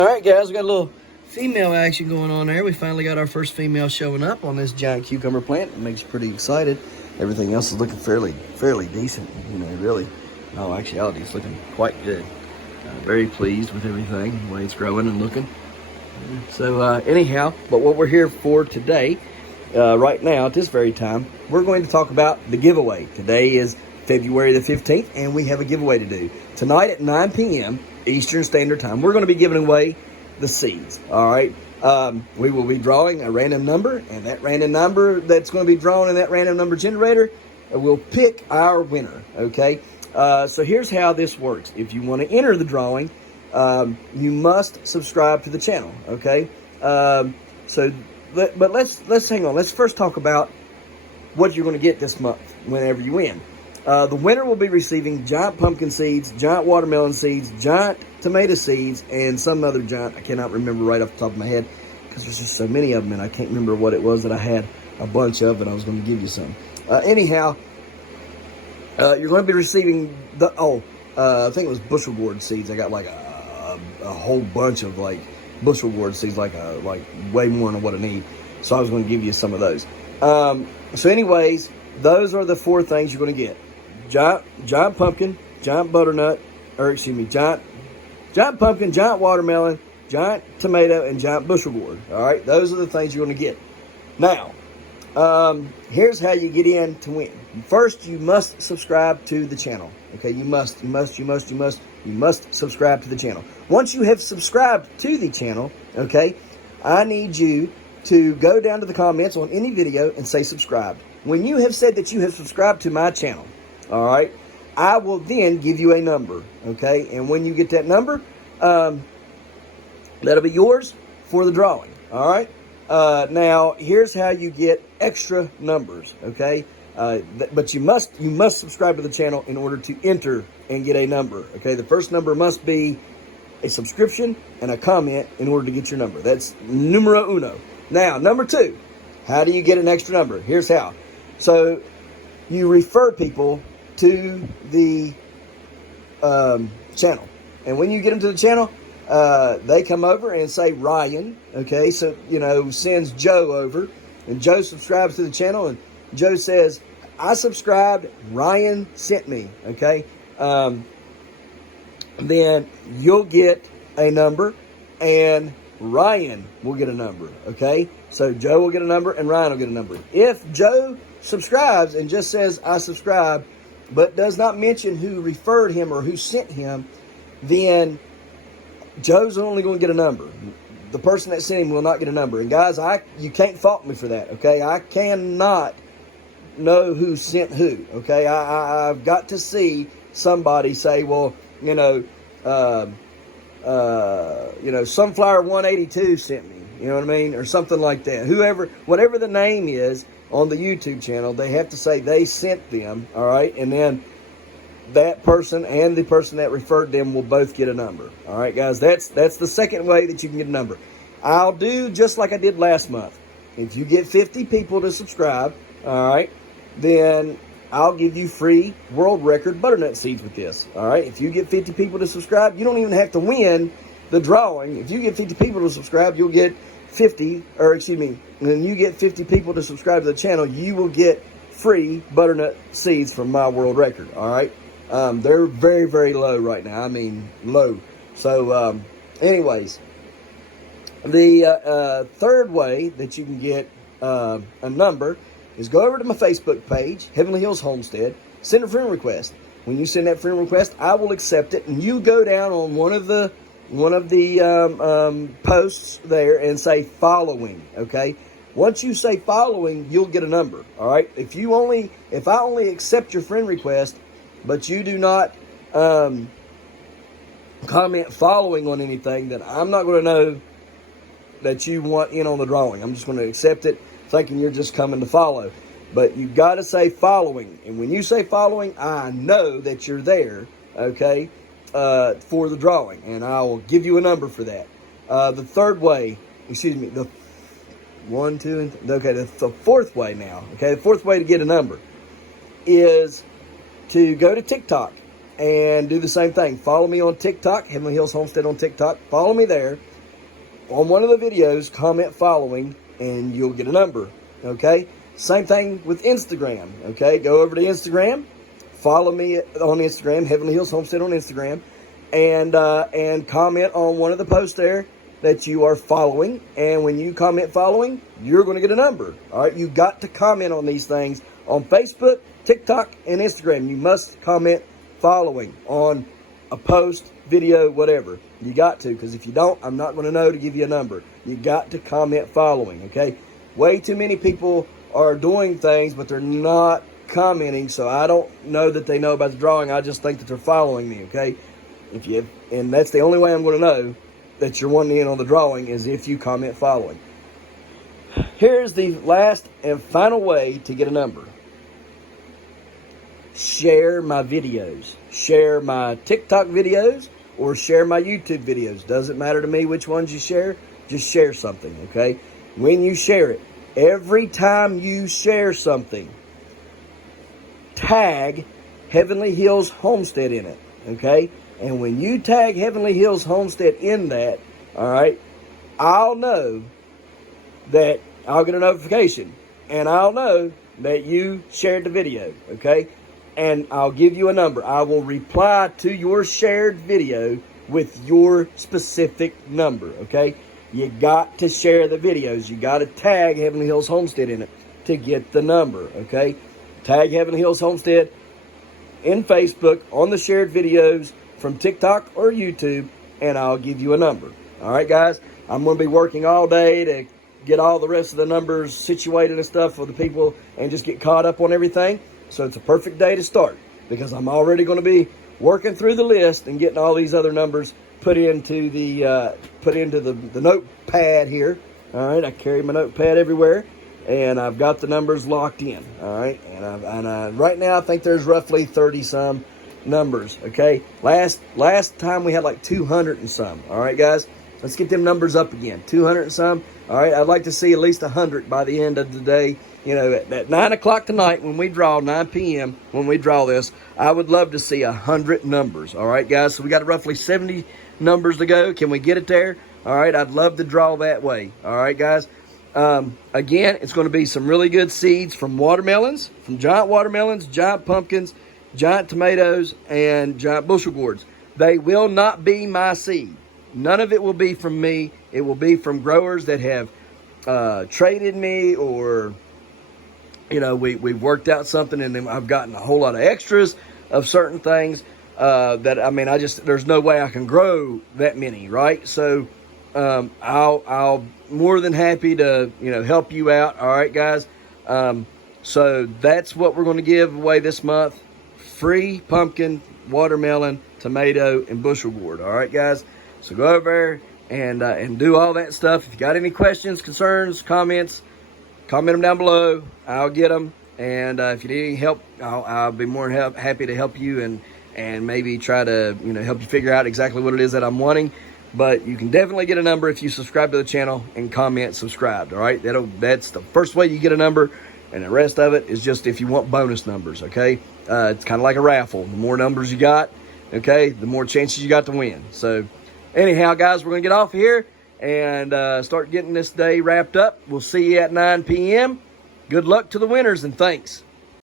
All right, guys, we got a little female action going on there. We finally got our first female showing up on this giant cucumber plant. It makes you pretty excited. Everything else is looking fairly decent, really. Oh, actuality, it's looking quite good. Very pleased with everything, the way it's growing and looking. So anyhow, but what we're here for today, right now at this very time, we're going to talk about the giveaway. Today is February the 15th, and we have a giveaway to do. Tonight at 9 p.m. Eastern Standard Time, we're going to be giving away the seeds, all right? We will be drawing a random number, and that random number that's going to be drawn in that random number generator will pick our winner, okay? So here's how this works. If you want to enter the drawing, you must subscribe to the channel, okay? But let's hang on. Let's first talk about what you're going to get this month whenever you win. The winner will be receiving giant pumpkin seeds, giant watermelon seeds, giant tomato seeds, and some other giant. I cannot remember right off the top of my head because there's just so many of them, and I can't remember what it was that I had a bunch of, and I was going to give you some. Anyhow, you're going to be receiving I think it was bushel gourd seeds. I got like a whole bunch of like bushel gourd seeds, like way more than what I need. So I was going to give you some of those. So anyways, those are the four things you're going to get: giant pumpkin, giant butternut, giant pumpkin, giant watermelon, giant tomato, and giant bushel gourd. All right, those are the things you're going to get. Now, here's how you get in to win. First, you must subscribe to the channel. Okay, you must subscribe to the channel. Once you have subscribed to the channel, okay, I need you to go down to the comments on any video and say subscribed. When you have said that you have subscribed to my channel, all right, I will then give you a number, okay? And when you get that number, that'll be yours for the drawing, all right? Now, here's how you get extra numbers, okay? But you must subscribe to the channel in order to enter and get a number, okay? The first number must be a subscription and a comment in order to get your number. That's numero uno. Now, number two, how do you get an extra number? Here's how. So, you refer people to the channel. And when you get them to the channel, they come over and say Ryan, okay? So, sends Joe over, and Joe subscribes to the channel, and Joe says, I subscribed, Ryan sent me, okay? Then you'll get a number, and Ryan will get a number, okay? So Joe will get a number, and Ryan will get a number. If Joe subscribes and just says, I subscribe, but does not mention who referred him or who sent him, then Joe's only going to get a number. The person that sent him will not get a number. And guys, you can't fault me for that, okay? I cannot know who sent who, okay? I've got to see somebody say, well, Sunflower 182 sent me, you know what I mean? Or something like that. Whatever the name is on the YouTube channel, they have to say they sent them, all right? And then that person and the person that referred them will both get a number. All right, guys, that's the second way that you can get a number. I'll do just like I did last month. If you get 50 people to subscribe, all right, then I'll give you free world record butternut seeds with this. All right, if you get 50 people to subscribe, you don't even have to win the drawing. If you get 50 people to subscribe, you'll get when you get 50 people to subscribe to the channel, you will get free butternut seeds from my world record. All right. They're very, very low right now. I mean, low. So, anyways, the third way that you can get a number is go over to my Facebook page, Heavenly Hills Homestead, send a friend request. When you send that friend request, I will accept it, and you go down on one of the posts there and say following. Okay. Once you say following, you'll get a number. All right. If I only accept your friend request, but you do not comment following on anything, then I'm not going to know that you want in on the drawing. I'm just going to accept it thinking you're just coming to follow. But you've got to say following. And when you say following, I know that you're there, okay, for the drawing. And I will give you a number for that. The fourth way now, okay, the fourth way to get a number is to go to TikTok and do the same thing. Follow me on TikTok, Heavenly Hills Homestead on TikTok. Follow me there. on one of the videos, comment following, and you'll get a number, okay? Same thing with Instagram, okay? Go over to Instagram, follow me on Instagram, Heavenly Hills Homestead on Instagram, and comment on one of the posts there that you are following. And when you comment following, you're going to get a number, all right? You got to comment on these things on Facebook, TikTok, and Instagram. You must comment following on a post, video, whatever. You got to, because if you don't, I'm not going to know to give you a number. You got to comment following, okay? Way too many people are doing things, but they're not commenting, so I don't know that they know about the drawing. I just think that they're following me, okay? And that's the only way I'm going to know that you're wanting in on the drawing is if you comment following. Here's the last and final way to get a number. Share my videos. Share my TikTok videos or share my YouTube videos. Doesn't matter to me which ones you share. Just share something, okay? When you share it, every time you share something, tag Heavenly Hills Homestead in it, okay? And when you tag Heavenly Hills Homestead in that, all right, I'll know that I'll get a notification. And I'll know that you shared the video, okay? And I'll give you a number. I will reply to your shared video with your specific number, okay? You got to share the videos. You got to tag Heavenly Hills Homestead in it to get the number, okay? Tag Heavenly Hills Homestead in Facebook on the shared videos from TikTok or YouTube, and I'll give you a number. All right, guys? I'm going to be working all day to get all the rest of the numbers situated and stuff for the people and just get caught up on everything. So it's a perfect day to start because I'm already going to be working through the list and getting all these other numbers put into the notepad here. All right, I carry my notepad everywhere, and I've got the numbers locked in. All right, and right now I think there's roughly 30 some numbers. Okay, last time we had like 200 and some. All right, guys, let's get them numbers up again. 200 and some. All right, I'd like to see at least 100 by the end of the day. You know, at 9 o'clock tonight when we draw, 9 p.m. when we draw this, I would love to see 100 numbers. All right, guys, so we got roughly 70 numbers to go. Can we get it there? All right, I'd love to draw that way. All right, guys. Again, it's going to be some really good seeds from watermelons, from giant pumpkins, giant tomatoes, and giant bushel gourds. They will not be my seed. None of it will be from me. It will be from growers that have traded me, or you know, we've worked out something and then I've gotten a whole lot of extras of certain things that, I mean, there's no way I can grow that many, right? So I'll more than happy to, you know, help you out. All right, guys. So that's what we're going to give away this month. Free pumpkin, watermelon, tomato, and bushel gourd. All right, guys. So go over there and do all that stuff. If you got any questions, concerns, comments, comment them down below. I'll get them. And if you need any help, I'll be more than happy to help you and maybe try to, you know, help you figure out exactly what it is that I'm wanting. But you can definitely get a number if you subscribe to the channel and comment subscribed. All right, that's the first way you get a number, and the rest of it is just if you want bonus numbers. Okay, it's kind of like a raffle. The more numbers you got, okay, the more chances you got to win. So anyhow, guys, we're gonna get off here and start getting this day wrapped up. We'll see you at 9 p.m. Good luck to the winners, and thanks.